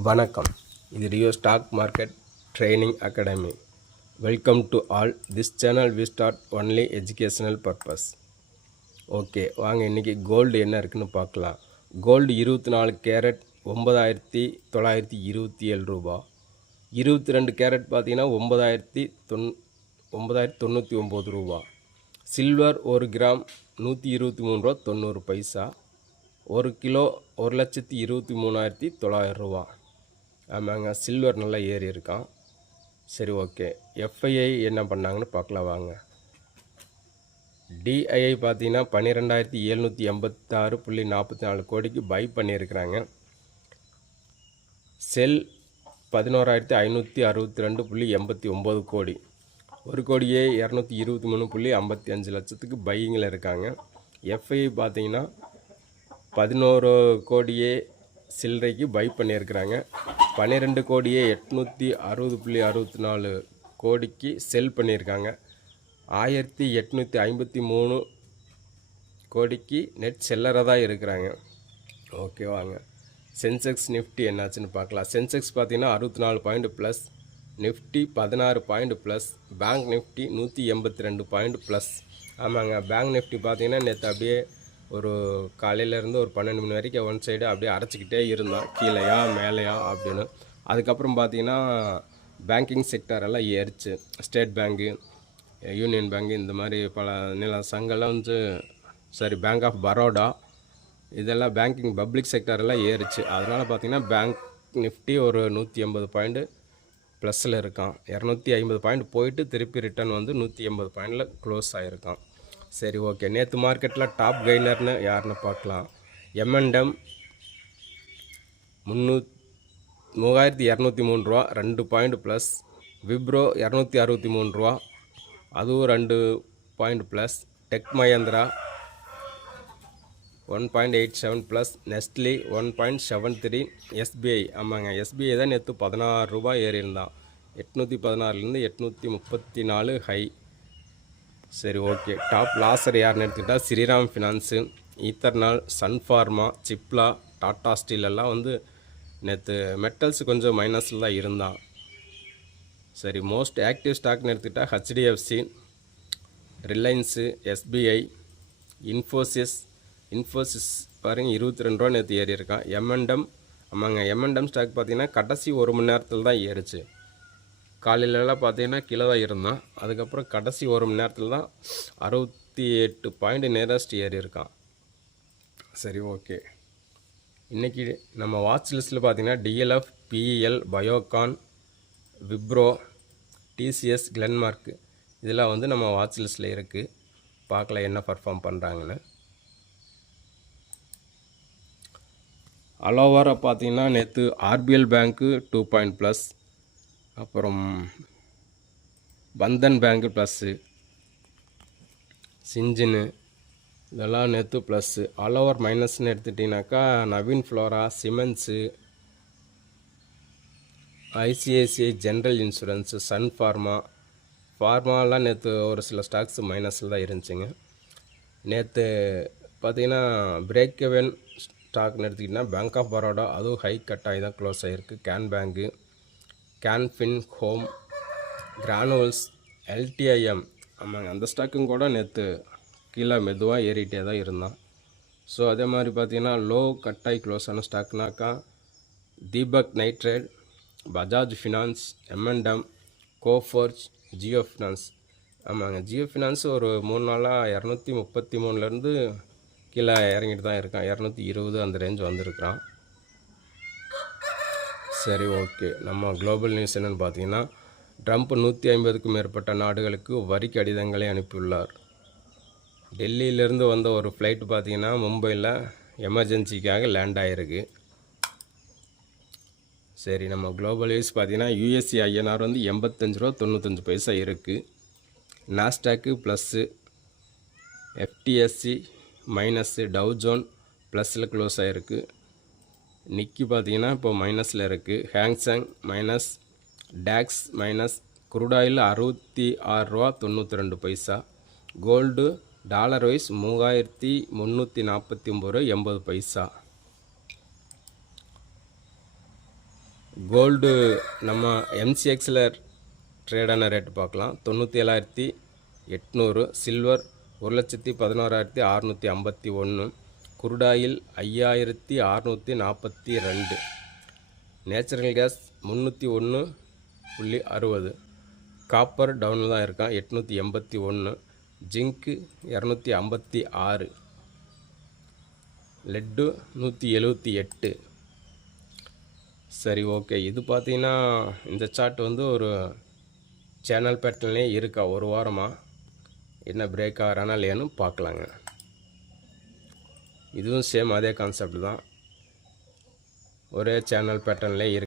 வணக்கம். இது Rio stock market training academy. Welcome to all. This channel we start only educational purpose. Okay, வாங்க இன்றைக்கி gold என்ன இருக்குதுன்னு பார்க்கலாம். கோல்டு 24 கேரட் 9,927 ரூபா. 22 கேரட் பார்த்தீங்கன்னா 9,999 ரூபா. சில்வர் 1 கிராம் 123 ரூபா 90 பைசா. 1 கிலோ 1,23,900 ரூபா. ஆமாங்க, சில்வர் நல்லா ஏறி இருக்கான். சரி, ஓகே. எஃப்ஐஐ என்ன பண்ணாங்கன்னு பார்க்கலாம் வாங்க. டிஐஐ பார்த்தீங்கன்னா 12,786.44 கோடிக்கு பை பண்ணியிருக்கிறாங்க. செல் 11,562.89 கோடி. 1 கோடியே 223.55 லட்சத்துக்கு பையிங்கில் இருக்காங்க. எஃப்ஐஐ பார்த்தீங்கன்னா 11 கோடியே சில்லறைக்கு பை பண்ணியிருக்கிறாங்க. 12 கோடியே 860.64 கோடிக்கு செல் பண்ணியிருக்காங்க. 1,853 கோடிக்கு நெட் செல்லராக தான் இருக்கிறாங்க. ஓகே, வாங்க சென்செக்ஸ் நிஃப்டி என்னாச்சுன்னு பார்க்கலாம். சென்செக்ஸ் பார்த்தீங்கன்னா 64 point plus, Nifty 16 point plus, bank Nifty 182 point plus. ஆமாங்க, பேங்க் நிஃப்டி பார்த்தீங்கன்னா நேற்று அப்படியே ஒரு காலையிலேருந்து ஒரு 12 மணி வரைக்கும் ஒன் சைடு அப்படியே அரைச்சிக்கிட்டே இருந்தான், கீழேயா மேலேயா அப்படின்னு. அதுக்கப்புறம் பார்த்தீங்கன்னா பேங்கிங் செக்டர் எல்லாம் ஏறிச்சு. ஸ்டேட் பேங்கு, யூனியன் பேங்கு, இந்த மாதிரி பல சங்கெல்லாம் பேங்க் ஆஃப் பரோடா, இதெல்லாம் பேங்கிங் பப்ளிக் செக்டர் எல்லாம் ஏறிச்சு. அதனால் பார்த்திங்கன்னா பேங்க் நிஃப்டி ஒரு 180 பாயிண்ட்டு ப்ளஸில் இருக்கான். 250 பாயிண்ட் போயிட்டு திருப்பி ரிட்டர்ன் வந்து 180 பாயிண்டில் க்ளோஸ் ஆகிருக்கான். சரி, ஓகே. நேற்று மார்க்கெட்டில் டாப் கெய்னர்னு யாருன்னு பார்க்கலாம். M&M 3,203 ரூபா 2 பாயிண்ட் ப்ளஸ். விப்ரோ 263 ரூபா, அதுவும் 2 point plus. Tech Mahindra 1.87 plus. Nestle 1.73. SBI, ஆமாங்க, எஸ்பிஐ தான் நேற்று 16 ரூபா ஏறி இருந்தான். 816லேருந்து 834 ஹை. சரி, ஓகே. டாப் லாஸர் யாருன்னு எடுத்துக்கிட்டால் ஸ்ரீராம் ஃபினான்ஸு, ஈத்தர்னால், சன்ஃபார்மா, சிப்லா, டாடா ஸ்டீல் எல்லாம் நேற்று மெட்டல்ஸ் கொஞ்சம் மைனஸில் தான் இருந்தான். சரி, மோஸ்ட் ஆக்டிவ் ஸ்டாக்னு எடுத்துக்கிட்டால் ஹெச்டிஎஃப்சி, ரிலையன்ஸு, எஸ்பிஐ, இன்ஃபோசிஸ் பாருங்கள் 22 ரூபா நேற்று ஏறி இருக்கான். M&M, ஆமாங்க, M&M ஸ்டாக் பார்த்திங்கன்னா கடைசி 1 மணி நேரத்தில் தான் ஏறிச்சு. காலையிலலாம் பார்த்தீங்கன்னா கீழே தான் இருந்தான். அதுக்கப்புறம் கடைசி 1 மணி நேரத்தில் தான் 68 பாயிண்ட் நேரஸ்ட் ஏறி இருக்கான். சரி, ஓகே. இன்றைக்கி நம்ம வாட்ச் லிஸ்ட்டில் பார்த்தீங்கன்னா DLF, PEL, Biocon, Wipro, TCS, Glenmark இதெல்லாம் நம்ம வாட்ச் லிஸ்ட்டில் இருக்குது. பார்க்கலாம் என்ன பர்ஃபார்ம் பண்ணுறாங்கன்னு. அலோவரை பார்த்தீங்கன்னா நேற்று RBL பேங்க்கு 2 பாயிண்ட் ப்ளஸ், அப்புறம் பந்தன் பேங்க்கு ப்ளஸ்ஸு, சிஞ்சினு இதெல்லாம் நேற்று ப்ளஸ்ஸு. ஆல் மைனஸ்ன்னு எடுத்துட்டிங்கனாக்கா Navin Fluorine, cements, ICICI general insurance, Sun ஃபார்மாலாம் நேற்று ஒரு சில ஸ்டாக்ஸ் மைனஸில் தான் இருந்துச்சுங்க. நேற்று பார்த்திங்கன்னா பிரேக் எவன் ஸ்டாக்னு எடுத்துக்கிட்டிங்கன்னா பேங்க் ஆஃப் பரோடா, அதுவும் ஹை கட் ஆகி தான் க்ளோஸ் ஆகிருக்கு. Can bank, Can Fin home, granules, LTIM, ஆமாங்க, அந்த ஸ்டாக்கும் கூட நேற்று கீழே மெதுவாக ஏறிட்டே தான் இருந்தான். ஸோ அதே மாதிரி பார்த்திங்கன்னா லோ கட்டாய் க்ளோஸ் ஆன ஸ்டாக்னாக்கா தீபக் நைட்ரேட், பஜாஜ் ஃபினான்ஸ், M&M, கோஃபோர்ஜ், ஜியோ ஃபினான்ஸ். ஆமாங்க, ஜியோ ஃபினான்ஸ் ஒரு 3 நாளாக 233லேருந்து கீழே இறங்கிட்டு தான் இருக்கான். 220 அந்த ரேஞ்ச் வந்திருக்கிறான். சரி, ஓகே. நம்ம குளோபல் நியூஸ் என்னென்னு பார்த்தீங்கன்னா ட்ரம்ப் 150க்கும் மேற்பட்ட நாடுகளுக்கு வரி கடிதங்களை அனுப்பியுள்ளார். டெல்லியிலேருந்து வந்த ஒரு ஃப்ளைட் பார்த்திங்கன்னா மும்பையில் எமர்ஜென்சிக்காக லேண்ட் ஆகிருக்கு. சரி, நம்ம குளோபல் நியூஸ் பார்த்திங்கன்னா USD INR 85 ரூபா 95 பைசா இருக்குது. நாஸ்டாக்கு plus, FTSE minus, Dow Jones ப்ளஸில் க்ளோஸ் ஆகிருக்கு. நிக்கி பார்த்திங்கன்னா இப்போ மைனஸில் இருக்குது. Hang Seng minus, DAX minus. Crude oil 66 ரூபா 92 பைசா. கோல்டு டாலர் வைஸ் 3,349 ரூபா 80 பைசா. கோல்டு நம்ம எம்சிஎக்ஸில் ட்ரேடான ரேட்டு பார்க்கலாம். 97,800. Silver 1,11,651. Crude oil 5,642. Natural gas 301.60. Copper டவுனில் தான் இருக்கான் 881. ஜிங்க்கு 256. லெட்டு 178. சரி, ஓகே. இது பார்த்தீங்கன்னா இந்த சார்ட் வந்து ஒரு சேனல் பேட்டர்ன்லேயே இருக்கா ஒரு வாரமாக. என்ன பிரேக் ஆகிறானா இல்லையான்னு பார்க்கலாங்க. இதுவும் சேம் அதே கான்செப்ட் தான், ஒரே சேனல் பேட்டர்ன்லேயே இருக்கு.